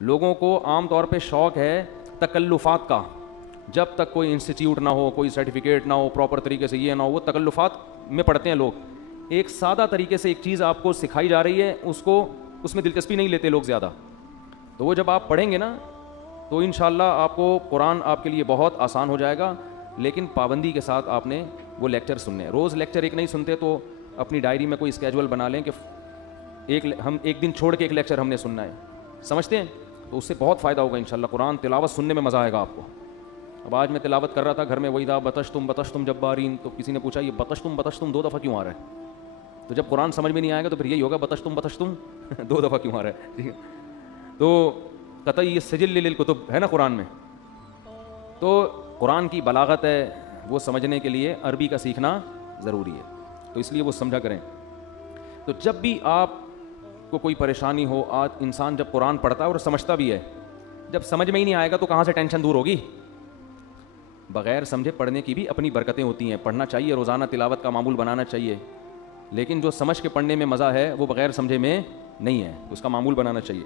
لوگوں کو عام طور پہ شوق ہے تکلفات کا. جب تک کوئی انسٹیٹیوٹ نہ ہو, کوئی سرٹیفکیٹ نہ ہو, پراپر طریقے سے یہ نہ ہو, وہ تکلفات میں پڑھتے ہیں لوگ. ایک سادہ طریقے سے ایک چیز آپ کو سکھائی جا رہی ہے, اس میں دلچسپی نہیں لیتے لوگ زیادہ. تو وہ جب آپ پڑھیں گے نا تو انشاءاللہ آپ کو قرآن آپ کے لیے بہت آسان ہو جائے گا. لیکن پابندی کے ساتھ آپ نے وہ لیکچر سننے ہیں. روز لیکچر ایک نہیں سنتے تو اپنی ڈائری میں کوئی اسکیجول بنا لیں کہ ہم ایک دن چھوڑ کے ایک لیکچر ہم نے سننا ہے. سمجھتے ہیں؟ تو اس سے بہت فائدہ ہوگا انشاءاللہ. قرآن تلاوت سننے میں مزہ آئے گا آپ کو. اب آج میں تلاوت کر رہا تھا گھر میں, وہی تھا بطشتم جبارین. تو کسی نے پوچھا یہ بطشتم 2 دفعہ کیوں آ رہا ہے؟ تو جب قرآن سمجھ میں نہیں آئے گا تو پھر یہی ہوگا بطشتم 2 دفعہ کیوں آ رہا ہے. ٹھیک ہے, تو قطعی یہ سجل للکتب ہے نا قرآن میں. تو قرآن کی بلاغت ہے, وہ سمجھنے کے لیے عربی کا سیکھنا ضروری ہے. تو اس لیے وہ سمجھا کریں. تو جب بھی آپ کو کوئی پریشانی ہو, آج انسان جب قرآن پڑھتا ہے اور سمجھتا بھی ہے, جب سمجھ میں ہی نہیں آئے گا تو کہاں سے ٹینشن دور ہوگی؟ بغیر سمجھے پڑھنے کی بھی اپنی برکتیں ہوتی ہیں. پڑھنا چاہیے, روزانہ تلاوت کا معمول بنانا چاہیے. لیکن جو سمجھ کے پڑھنے میں مزہ ہے وہ بغیر سمجھے میں نہیں ہے, اس کا معمول بنانا چاہیے.